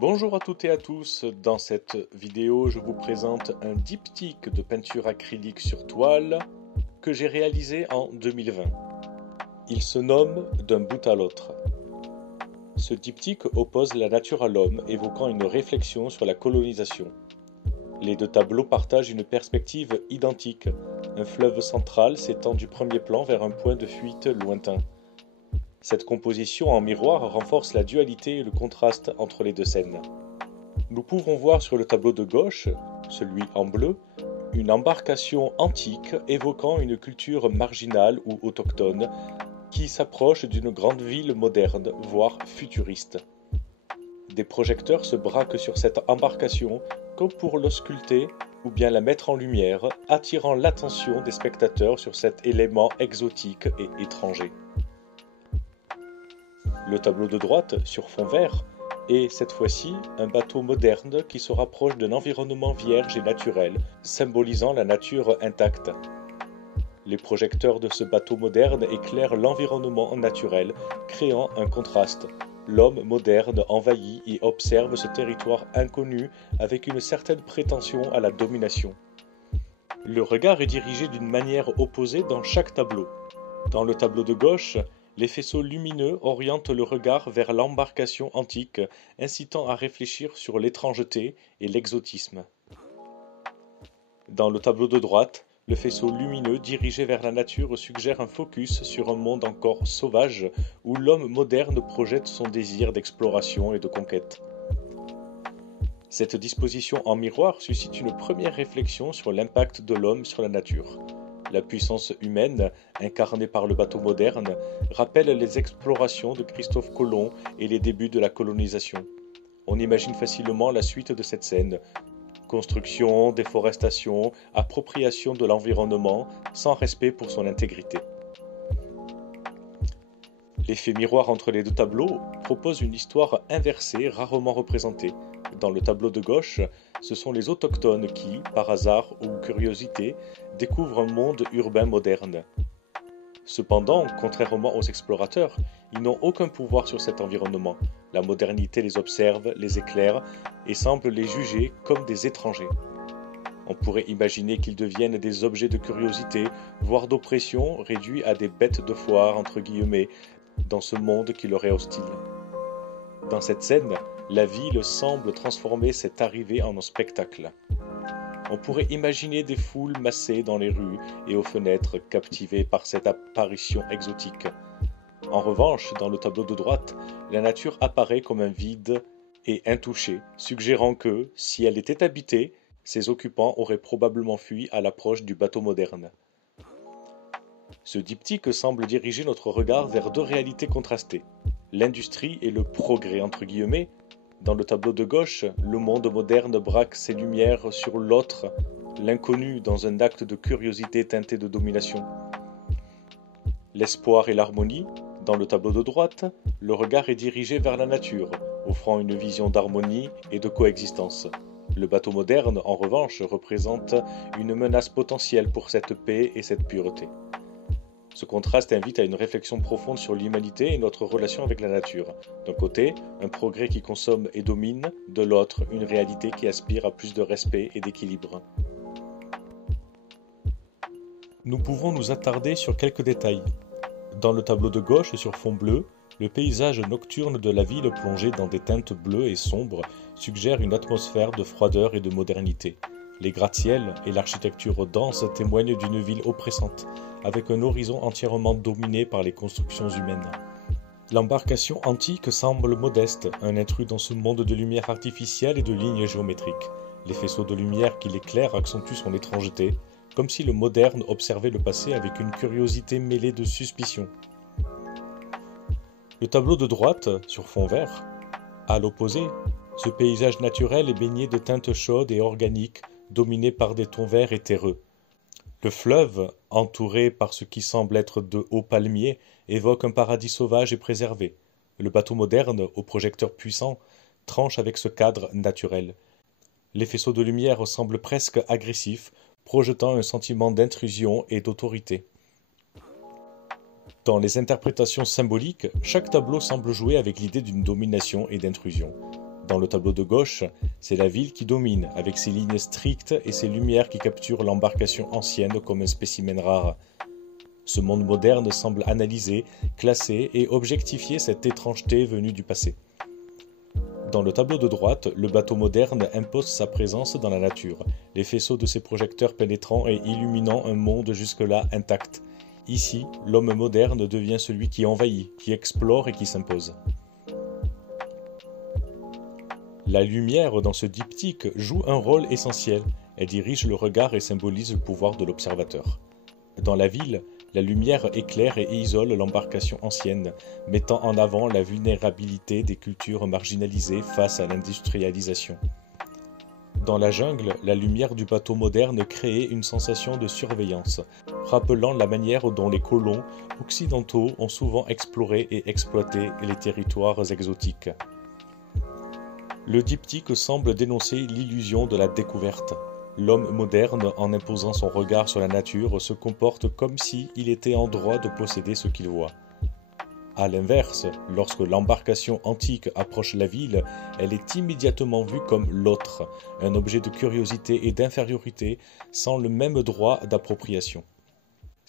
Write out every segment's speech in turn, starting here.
Bonjour à toutes et à tous, dans cette vidéo je vous présente un diptyque de peinture acrylique sur toile que j'ai réalisé en 2020. Il se nomme D'un bout à l'autre. Ce diptyque oppose la nature à l'homme, évoquant une réflexion sur la colonisation. Les deux tableaux partagent une perspective identique. Un fleuve central s'étend du premier plan vers un point de fuite lointain. Cette composition en miroir renforce la dualité et le contraste entre les deux scènes. Nous pouvons voir sur le tableau de gauche, celui en bleu, une embarcation antique évoquant une culture marginale ou autochtone qui s'approche d'une grande ville moderne, voire futuriste. Des projecteurs se braquent sur cette embarcation comme pour l'ausculter ou bien la mettre en lumière, attirant l'attention des spectateurs sur cet élément exotique et étranger. Le tableau de droite, sur fond vert, est cette fois-ci un bateau moderne qui se rapproche d'un environnement vierge et naturel, symbolisant la nature intacte. Les projecteurs de ce bateau moderne éclairent l'environnement naturel, créant un contraste. L'homme moderne envahit et observe ce territoire inconnu avec une certaine prétention à la domination. Le regard est dirigé d'une manière opposée dans chaque tableau. Dans le tableau de gauche, les faisceaux lumineux orientent le regard vers l'embarcation antique, incitant à réfléchir sur l'étrangeté et l'exotisme. Dans le tableau de droite, le faisceau lumineux dirigé vers la nature suggère un focus sur un monde encore sauvage où l'homme moderne projette son désir d'exploration et de conquête. Cette disposition en miroir suscite une première réflexion sur l'impact de l'homme sur la nature. La puissance humaine, incarnée par le bateau moderne, rappelle les explorations de Christophe Colomb et les débuts de la colonisation. On imagine facilement la suite de cette scène. Construction, déforestation, appropriation de l'environnement, sans respect pour son intégrité. L'effet miroir entre les deux tableaux propose une histoire inversée rarement représentée. Dans le tableau de gauche, ce sont les autochtones qui, par hasard ou curiosité, découvrent un monde urbain moderne. Cependant, contrairement aux explorateurs, ils n'ont aucun pouvoir sur cet environnement. La modernité les observe, les éclaire et semble les juger comme des étrangers. On pourrait imaginer qu'ils deviennent des objets de curiosité, voire d'oppression, réduits à des bêtes de foire, entre guillemets, dans ce monde qui leur est hostile. Dans cette scène, la ville semble transformer cette arrivée en un spectacle. On pourrait imaginer des foules massées dans les rues et aux fenêtres, captivées par cette apparition exotique. En revanche, dans le tableau de droite, la nature apparaît comme un vide et intouché, suggérant que, si elle était habitée, ses occupants auraient probablement fui à l'approche du bateau moderne. Ce diptyque semble diriger notre regard vers deux réalités contrastées. L'industrie et le progrès, entre guillemets. Dans le tableau de gauche, le monde moderne braque ses lumières sur l'autre, l'inconnu dans un acte de curiosité teinté de domination. L'espoir et l'harmonie. Dans le tableau de droite, le regard est dirigé vers la nature, offrant une vision d'harmonie et de coexistence. Le bateau moderne, en revanche, représente une menace potentielle pour cette paix et cette pureté. Ce contraste invite à une réflexion profonde sur l'humanité et notre relation avec la nature. D'un côté, un progrès qui consomme et domine, de l'autre, une réalité qui aspire à plus de respect et d'équilibre. Nous pouvons nous attarder sur quelques détails. Dans le tableau de gauche, sur fond bleu, le paysage nocturne de la ville plongé dans des teintes bleues et sombres suggère une atmosphère de froideur et de modernité. Les gratte-ciels et l'architecture dense témoignent d'une ville oppressante, avec un horizon entièrement dominé par les constructions humaines. L'embarcation antique semble modeste, un intrus dans ce monde de lumière artificielle et de lignes géométriques. Les faisceaux de lumière qui l'éclairent accentuent son étrangeté, comme si le moderne observait le passé avec une curiosité mêlée de suspicion. Le tableau de droite, sur fond vert, à l'opposé, ce paysage naturel est baigné de teintes chaudes et organiques, dominé par des tons verts et terreux. Le fleuve, entouré par ce qui semble être de hauts palmiers, évoque un paradis sauvage et préservé. Le bateau moderne, au projecteur puissant, tranche avec ce cadre naturel. Les faisceaux de lumière semblent presque agressifs, projetant un sentiment d'intrusion et d'autorité. Dans les interprétations symboliques, chaque tableau semble jouer avec l'idée d'une domination et d'intrusion. Dans le tableau de gauche, c'est la ville qui domine, avec ses lignes strictes et ses lumières qui capturent l'embarcation ancienne comme un spécimen rare. Ce monde moderne semble analyser, classer et objectifier cette étrangeté venue du passé. Dans le tableau de droite, le bateau moderne impose sa présence dans la nature, les faisceaux de ses projecteurs pénétrant et illuminant un monde jusque-là intact. Ici, l'homme moderne devient celui qui envahit, qui explore et qui s'impose. La lumière dans ce diptyque joue un rôle essentiel. Elle dirige le regard et symbolise le pouvoir de l'observateur. Dans la ville, la lumière éclaire et isole l'embarcation ancienne, mettant en avant la vulnérabilité des cultures marginalisées face à l'industrialisation. Dans la jungle, la lumière du bateau moderne crée une sensation de surveillance, rappelant la manière dont les colons occidentaux ont souvent exploré et exploité les territoires exotiques. Le diptyque semble dénoncer l'illusion de la découverte. L'homme moderne, en imposant son regard sur la nature, se comporte comme s'il était en droit de posséder ce qu'il voit. A l'inverse, lorsque l'embarcation antique approche la ville, elle est immédiatement vue comme l'autre, un objet de curiosité et d'infériorité, sans le même droit d'appropriation.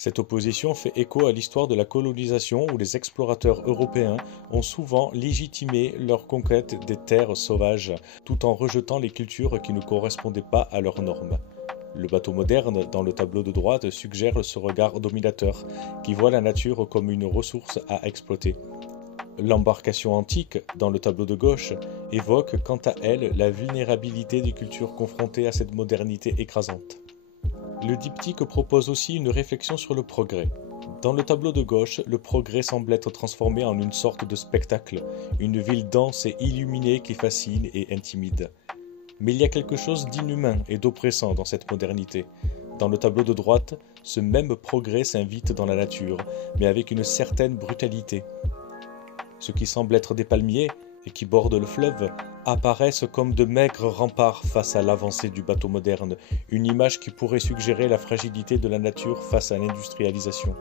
Cette opposition fait écho à l'histoire de la colonisation où les explorateurs européens ont souvent légitimé leur conquête des terres sauvages, tout en rejetant les cultures qui ne correspondaient pas à leurs normes. Le bateau moderne, dans le tableau de droite, suggère ce regard dominateur, qui voit la nature comme une ressource à exploiter. L'embarcation antique, dans le tableau de gauche, évoque quant à elle la vulnérabilité des cultures confrontées à cette modernité écrasante. Le diptyque propose aussi une réflexion sur le progrès. Dans le tableau de gauche, le progrès semble être transformé en une sorte de spectacle, une ville dense et illuminée qui fascine et intimide. Mais il y a quelque chose d'inhumain et d'oppressant dans cette modernité. Dans le tableau de droite, ce même progrès s'invite dans la nature, mais avec une certaine brutalité. Ce qui semble être des palmiers, et qui bordent le fleuve, apparaissent comme de maigres remparts face à l'avancée du bateau moderne, une image qui pourrait suggérer la fragilité de la nature face à l'industrialisation.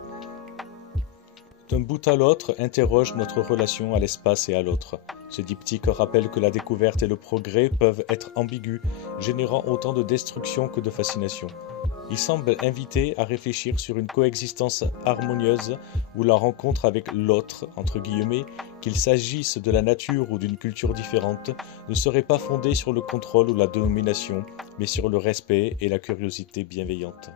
D'un bout à l'autre interroge notre relation à l'espace et à l'autre. Ce diptyque rappelle que la découverte et le progrès peuvent être ambigus, générant autant de destruction que de fascination. Il semble inviter à réfléchir sur une coexistence harmonieuse où la rencontre avec l'autre, entre guillemets, qu'il s'agisse de la nature ou d'une culture différente, ne serait pas fondée sur le contrôle ou la domination, mais sur le respect et la curiosité bienveillante.